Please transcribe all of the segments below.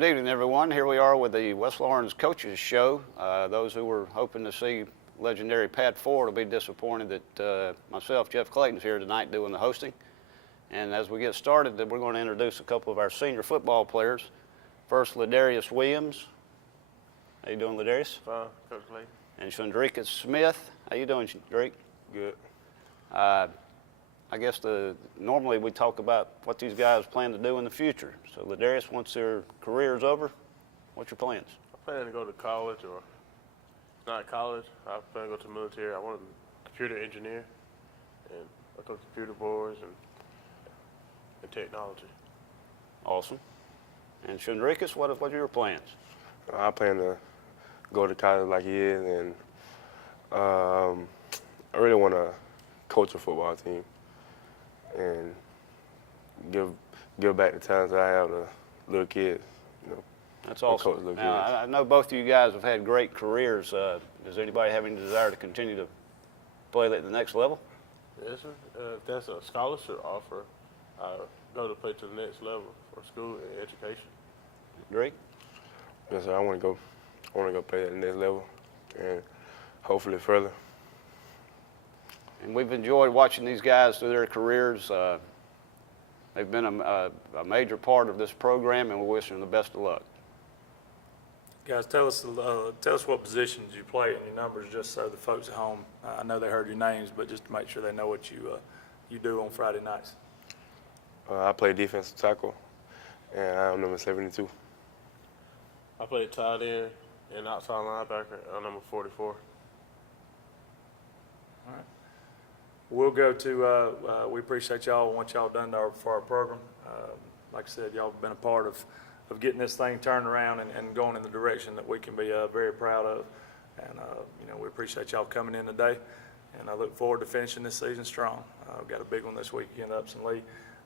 Good evening, everyone. Here we are with the West Lawrence Coaches Show. Those who were hoping to see legendary Pat Ford will be disappointed that myself, Jeff Clayton, is here tonight doing the hosting. And as we get started, we're going to introduce a couple of our senior football players. First, Ladarius Williams. How you doing, Ladarius? Fine, Coach Clayton. And Chandrika Smith. How you doing, Chandrika? Good. I guess normally we talk about what these guys plan to do in the future. So, Ladarius, once their career is over, what's your plans? I plan to go to college, or not college. I plan to go to the military. I want to be a computer engineer, and I go to computer boards and technology. Awesome. And Chandrikas, what are your plans? I plan to go to college like he is, and I really want to coach a football team and give back the times that I have to little kids. You know, that's awesome. Now, I know both of you guys have had great careers. Does anybody have any desire to continue to play at the next level? Yes, sir. If that's a scholarship offer, I'll go to play to the next level for school and education. Great. Yes, sir. I want to go play at the next level and hopefully further. And we've enjoyed watching these guys through their careers. They've been a major part of this program, and we wish them the best of luck. Guys, tell us what positions you play and your numbers, just so the folks at home, I know they heard your names, but just to make sure they know what you do on Friday nights. I play defensive tackle, and I'm number 72. I play tight end and outside linebacker. I'm number 44. All right. We'll go to, we appreciate y'all, what y'all done for our program. Like I said, y'all have been a part of getting this thing turned around and going in the direction that we can be very proud of. And, we appreciate y'all coming in today. And I look forward to finishing this season strong. We've got a big one this weekend, Upson Lee.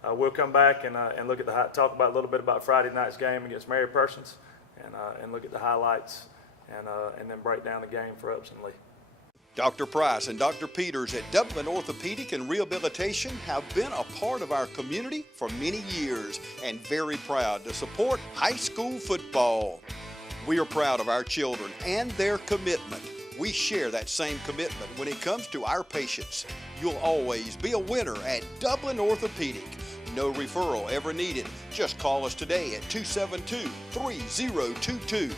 We'll come back and look at talk about a little bit about Friday night's game against Mary Persons, and look at the highlights, and then break down the game for Upson Lee. Dr. Price and Dr. Peters at Dublin Orthopedic and Rehabilitation have been a part of our community for many years and very proud to support high school football. We are proud of our children and their commitment. We share that same commitment when it comes to our patients. You'll always be a winner at Dublin Orthopedic. No referral ever needed. Just call us today at 272-3022.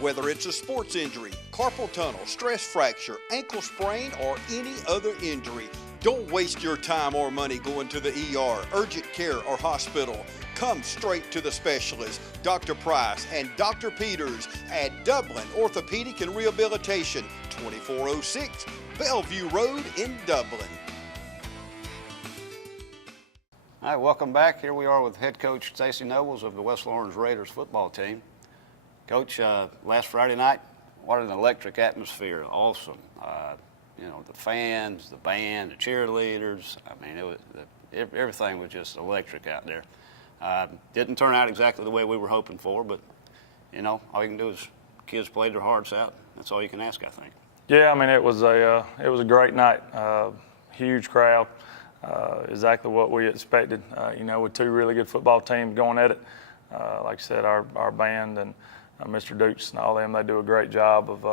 Whether it's a sports injury, carpal tunnel, stress fracture, ankle sprain, or any other injury, don't waste your time or money going to the ER, urgent care, or hospital. Come straight to the specialist, Dr. Price and Dr. Peters at Dublin Orthopedic and Rehabilitation, 2406 Bellevue Road in Dublin. All right, welcome back. Here we are with head coach Stacy Nobles of the West Lawrence Raiders football team. Coach, last Friday night, what an electric atmosphere. Awesome. The fans, the band, the cheerleaders. I mean, everything was just electric out there. Didn't turn out exactly the way we were hoping for, but, all you can do is kids played their hearts out. That's all you can ask, I think. Yeah, I mean, it was a great night. Huge crowd. Exactly what we expected. With two really good football teams going at it. Like I said, our band and Mr. Dukes and all them, they do a great job of,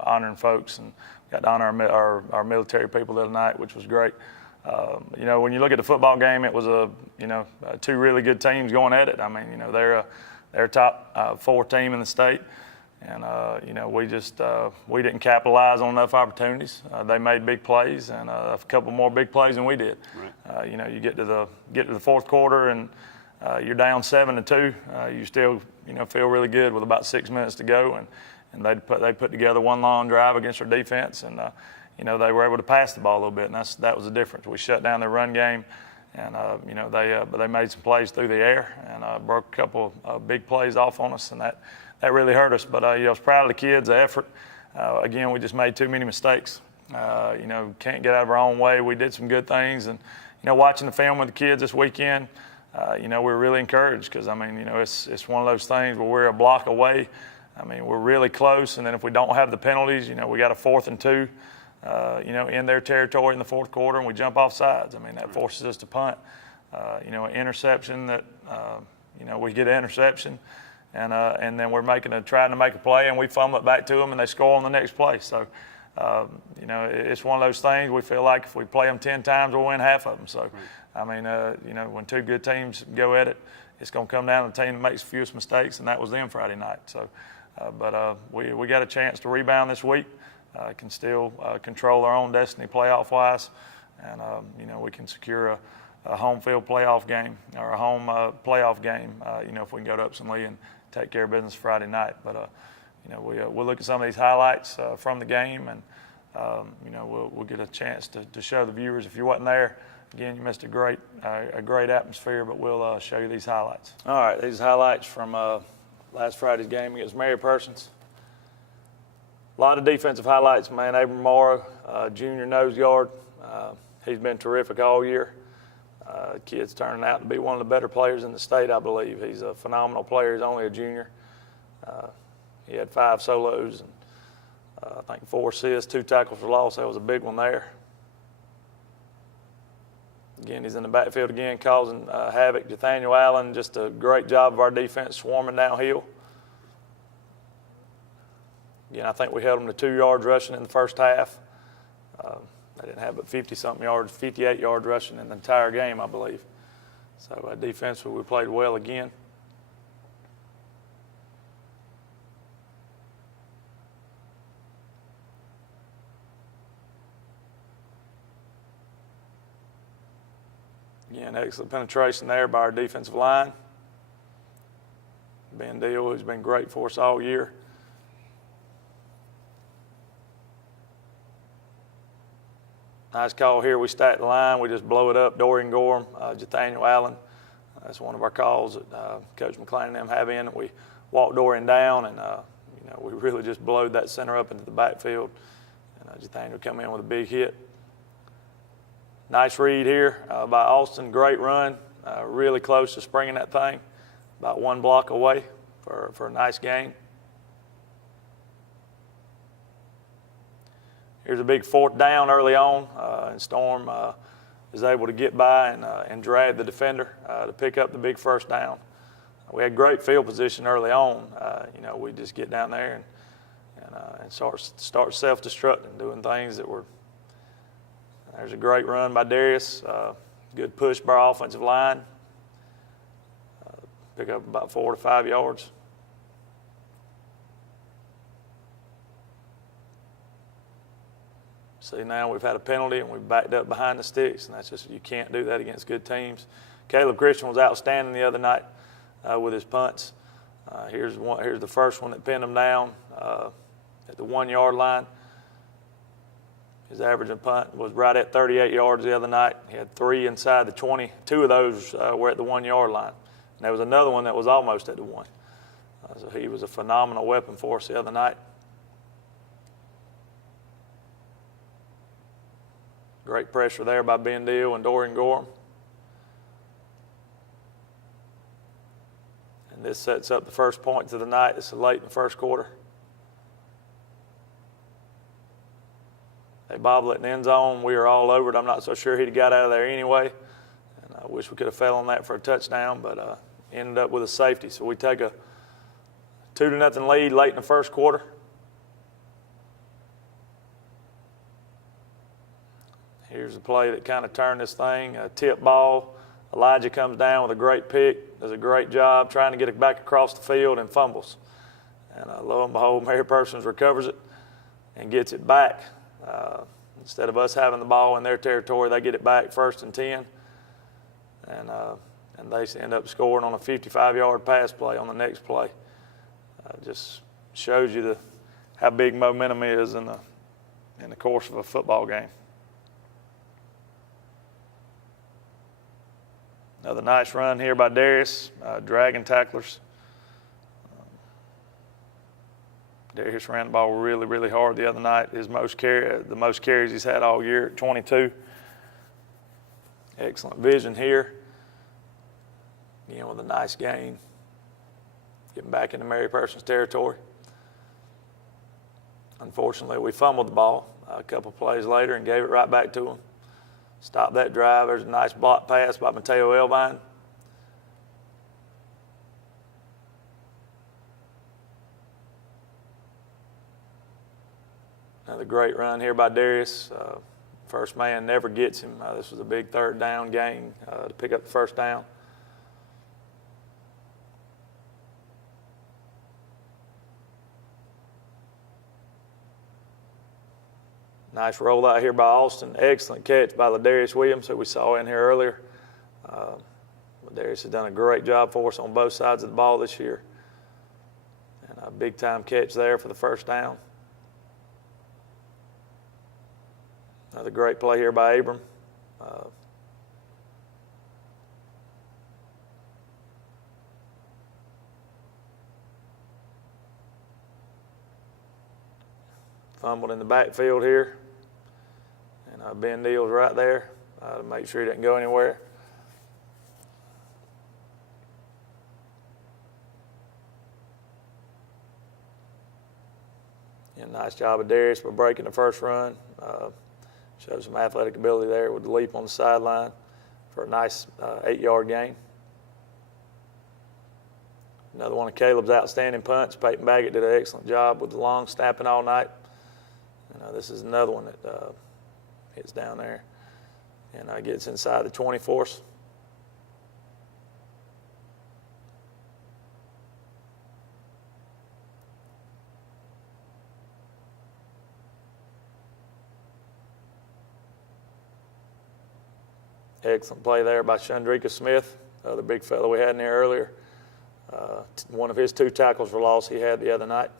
honoring folks, and got to honor our military people the other night, which was great. When you look at the football game, it was two really good teams going at it. I mean, they're a top 4 team in the state, and we didn't capitalize on enough opportunities. They made big plays, and a couple more big plays than we did. Right. You get to the fourth quarter and you're down 7-2. You still feel really good with about 6 minutes to go, and they put together one long drive against our defense, and they were able to pass the ball a little bit, and that was the difference. We shut down their run game, and they made some plays through the air and broke a couple of big plays off on us, and that really hurt us. But I was proud of the kids, the effort. Again, we just made too many mistakes. Can't get out of our own way. We did some good things, and watching the film with the kids this weekend, we're really encouraged because, it's one of those things where we're a block away. We're really close, and then if we don't have the penalties, we got a 4th and 2, in their territory in the fourth quarter, and we jump off sides. That forces us to punt. An interception that, we get an interception, and then we're trying to make a play, and we fumble it back to them, and they score on the next play. So, you know, it's one of those things. We feel like if we play them 10 times, we'll win half of them. So, I mean, you know, when two good teams go at it, it's going to come down to the team that makes the fewest mistakes, and that was them Friday night. So, but we got a chance to rebound this week. Can still control our own destiny playoff-wise, and you know, we can secure a home field playoff game or a home playoff game. You know, if we can go to Upson Lee and take care of business Friday night. But you know, we'll look at some of these highlights from the game, and you know, we'll get a chance to show the viewers. If you wasn't there, again, you missed a great atmosphere. But we'll show you these highlights. All right, these highlights from last Friday's game against Mary Persons. A lot of defensive highlights, man. Abram Morrow, junior nose guard. He's been terrific all year. Kid's turning out to be one of the better players in the state, I believe. He's a phenomenal player. He's only a junior. He had 5 solos, and I think 4 assists, 2 tackles for loss. That was a big one there. Again, he's in the backfield again, causing havoc. Nathaniel Allen, just a great job of our defense swarming downhill. Again, I think we held them to 2 yards rushing in the first half. They didn't have but 50-something yards, 58 yards rushing in the entire game, I believe. So defensively, we played well again. Again, excellent penetration there by our defensive line. Ben Deal, who's been great for us all year. Nice call here. We stack the line. We just blow it up. Dorian Gorham, Nathaniel Allen. That's one of our calls that Coach McClain and them have in. We walk Dorian down, and you know, we really just blowed that center up into the backfield. And Nathaniel come in with a big hit. Nice read here by Austin. Great run. Really close to springing that thing. About 1 block away for a nice gain. Here's a big 4th down early on, and Storm is able to get by and drag the defender to pick up the big 1st down. We had great field position early on. You know, we just get down there and start self-destructing, doing things that were. There's a great run by Darius. Good push by our offensive line. Pick up about 4 to 5 yards. See, now we've had a penalty and we've backed up behind the sticks, and that's just, you can't do that against good teams. Caleb Christian was outstanding the other night with his punts. Here's the first one that pinned him down at the 1 yard line. His average in punt was right at 38 yards the other night. He had 3 inside the 20. 2 of those were at the 1 yard line. And there was another one that was almost at the 1. So he was a phenomenal weapon for us the other night. Great pressure there by Ben Deal and Dorian Gorham. And this sets up the first point of the night. This is late in the first quarter. They bobble it in the end zone. We are all over it. I'm not so sure he'd have got out of there anyway. And I wish we could have fell on that for a touchdown, but ended up with a safety. So we take a 2-0 lead late in the first quarter. Here's the play that kind of turned this thing. A tip ball. Elijah comes down with a great pick, does a great job trying to get it back across the field and fumbles. And lo and behold, Mary Persons recovers it and gets it back. Instead of us having the ball in their territory, they get it back 1st and 10. And they end up scoring on a 55-yard pass play on the next play. Just shows you how big momentum is in the course of a football game. Another nice run here by Darius, dragging tacklers. Darius ran the ball really, really hard the other night. The most carries he's had all year at 22. Excellent vision here. Again, with a nice gain. Getting back into Mary Persons territory. Unfortunately, we fumbled the ball a couple plays later and gave it right back to him. Stop that drive. There's a nice block pass by Mateo Elvine. Another great run here by Darius. First man never gets him. This was a big third down gain to pick up the first down. Nice rollout here by Austin. Excellent catch by Ladarius Williams, who we saw in here earlier. Ladarius has done a great job for us on both sides of the ball this year. And a big-time catch there for the first down. Another great play here by Abram. Fumbled in the backfield here. And Ben Deal's right there to make sure he doesn't go anywhere. And nice job of Darius for breaking the first run. Showed some athletic ability there with the leap on the sideline for a nice 8-yard gain. Another one of Caleb's outstanding punts. Peyton Baggett did an excellent job with the long snapping all night. And this is another one that hits down there and gets inside the 20 for us. Excellent play there by Chandrika Smith, the big fellow we had in there earlier. One of his 2 tackles for loss he had the other night.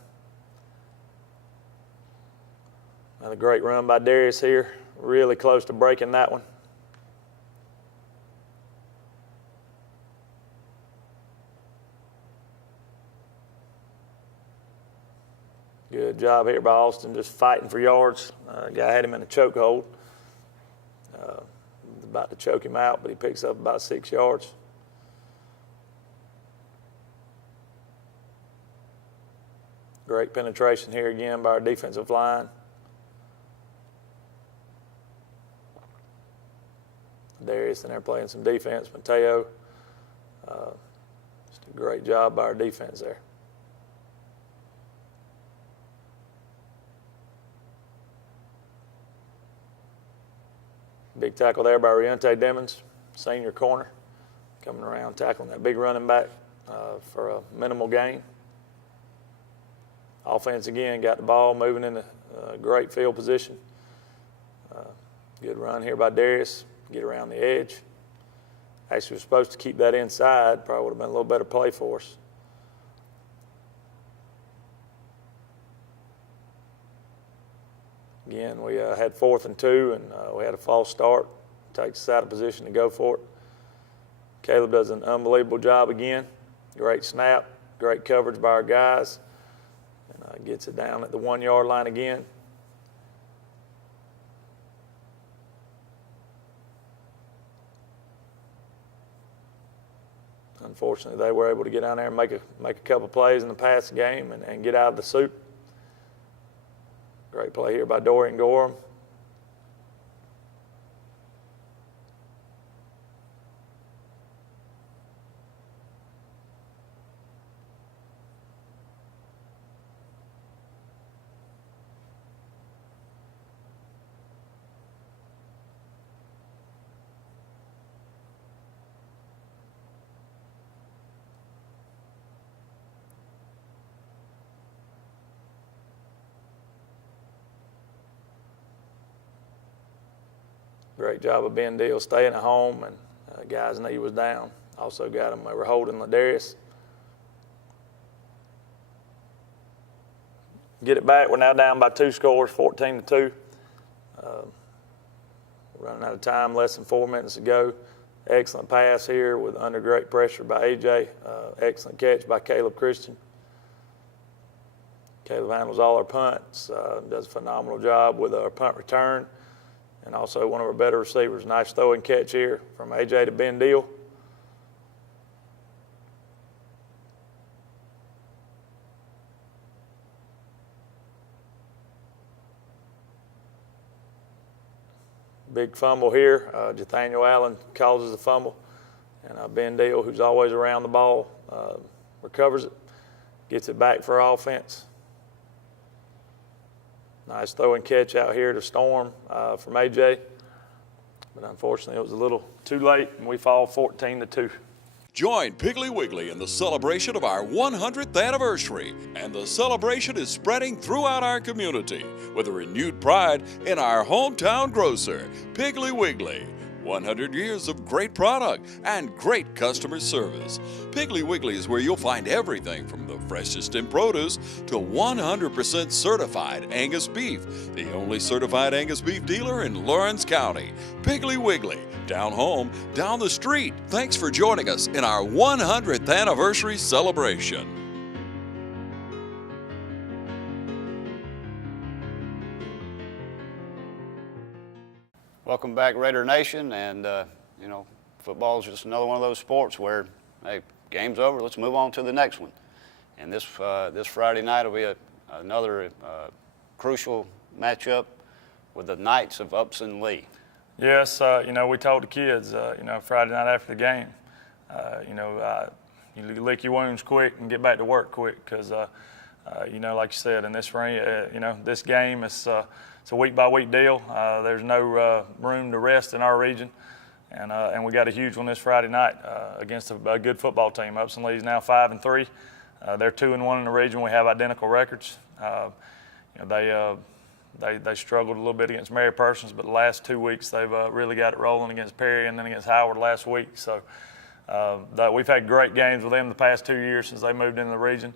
Another great run by Darius here. Really close to breaking that one. Good job here by Austin, just fighting for yards. Guy had him in a chokehold. About to choke him out, but he picks up about 6 yards. Great penetration here again by our defensive line. Darius in there playing some defense. Mateo, just a great job by our defense there. Big tackle there by Riante Demons, senior corner, coming around tackling that big running back for a minimal gain. Offense again got the ball moving in a great field position. Good run here by Darius, get around the edge. Actually, we're supposed to keep that inside, probably would have been a little better play for us. Again, we had 4th and 2, and we had a false start. Takes us out of position to go for it. Caleb does an unbelievable job again. Great snap, great coverage by our guys. And gets it down at the 1-yard line again. Unfortunately, they were able to get down there and make a couple plays in the pass game and get out of the soup. Great play here by Dorian Gorham. Great job of Ben Deal staying at home, and guy's knee was down. Also got him. They were holding Ladarius. Get it back. We're now down by 2 scores, 14-2. Running out of time, less than 4 minutes to go. Excellent pass here with under great pressure by AJ. Excellent catch by Caleb Christian. Caleb handles all our punts, does a phenomenal job with our punt return. And also one of our better receivers. Nice throw and catch here from AJ to Ben Deal. Big fumble here. Nathaniel Allen causes the fumble. And Ben Deal, who's always around the ball, recovers it, gets it back for our offense. Nice throw and catch out here to Storm from AJ. But unfortunately, it was a little too late, and we fall 14-2. Join Piggly Wiggly in the celebration of our 100th anniversary, and the celebration is spreading throughout our community with a renewed pride in our hometown grocer, Piggly Wiggly. 100 years of great product and great customer service. Piggly Wiggly is where you'll find everything from the freshest in produce to 100% certified Angus beef, the only certified Angus beef dealer in Lawrence County. Piggly Wiggly, down home, down the street. Thanks for joining us in our 100th anniversary celebration. Welcome back, Raider Nation, and you know, football is just another one of those sports where, hey, game's over, let's move on to the next one. And this Friday night will be another crucial matchup with the Knights of Upson Lee. Yes, you know, we told the kids, you know, Friday night after the game, you know, you lick your wounds quick and get back to work quick because, you know, like you said, in this ring, you know, this game is it's a week-by-week deal. There's no room to rest in our region, and we got a huge one this Friday night against a good football team. Upson Lee's now 5-3. They're 2-1 in the region. We have identical records. You know, they struggled a little bit against Mary Persons, but the last 2 weeks they've really got it rolling against Perry and then against Howard last week. So we've had great games with them the past 2 years since they moved into the region.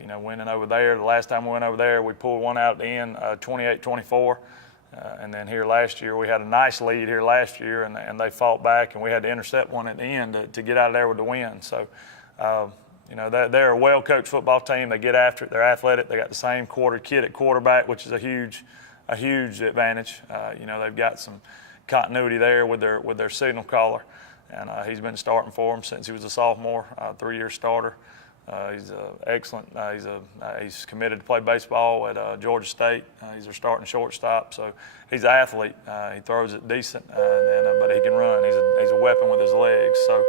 You know, winning over there. The last time we went over there, we pulled one out at the end, 28-24. And then here last year, we had a nice lead here last year, and they fought back, and we had to intercept one at the end to get out of there with the win. So, you know, they're a well-coached football team. They get after it. They're athletic. They got the same kid at quarterback, which is a huge advantage. You know, they've got some continuity there with their signal caller, and he's been starting for them since he was a sophomore, 3-year starter. He's excellent. He's committed to play baseball at Georgia State. He's their starting shortstop, so he's an athlete. He throws it decent, but he can run. He's a weapon with his legs. So,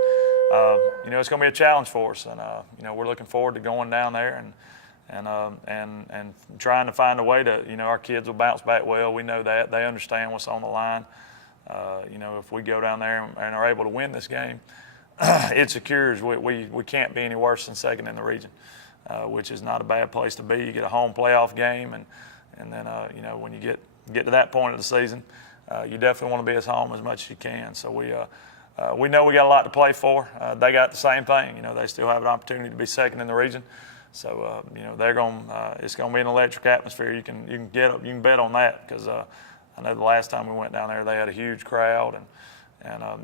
you know, it's going to be a challenge for us, and you know, we're looking forward to going down there and trying to find a way to. You know, our kids will bounce back well. We know that. They understand what's on the line. You know, if we go down there and are able to win this game, it secures we can't be any worse than second in the region, which is not a bad place to be. You get a home playoff game, and then you know, when you get to that point of the season, you definitely want to be at home as much as you can. So we know we got a lot to play for. They got the same thing. You know, they still have an opportunity to be second in the region. So you know, it's going to be an electric atmosphere. You can bet on that because I know the last time we went down there, they had a huge crowd and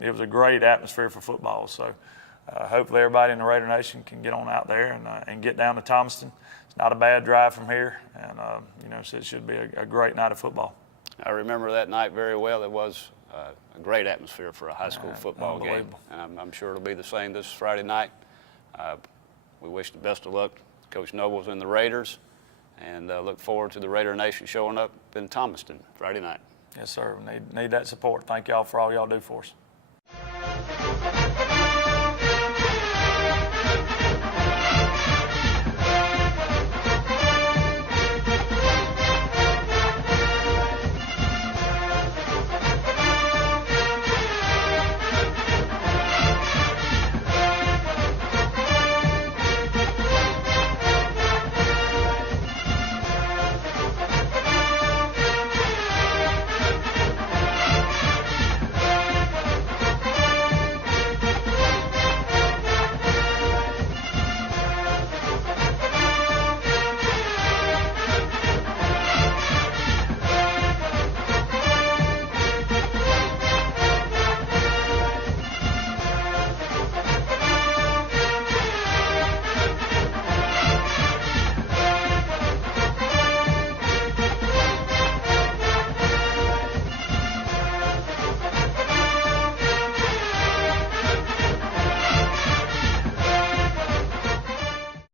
it was a great atmosphere for football. So hopefully everybody in the Raider Nation can get on out there and get down to Thomaston. It's not a bad drive from here, and you know, so it should be a great night of football. I remember that night very well. It was a great atmosphere for a high school football game, and I'm sure it'll be the same this Friday night. We wish the best of luck to Coach Nobles and the Raiders, and look forward to the Raider Nation showing up in Thomaston Friday night. Yes, sir. We need that support. Thank y'all for all y'all do for us.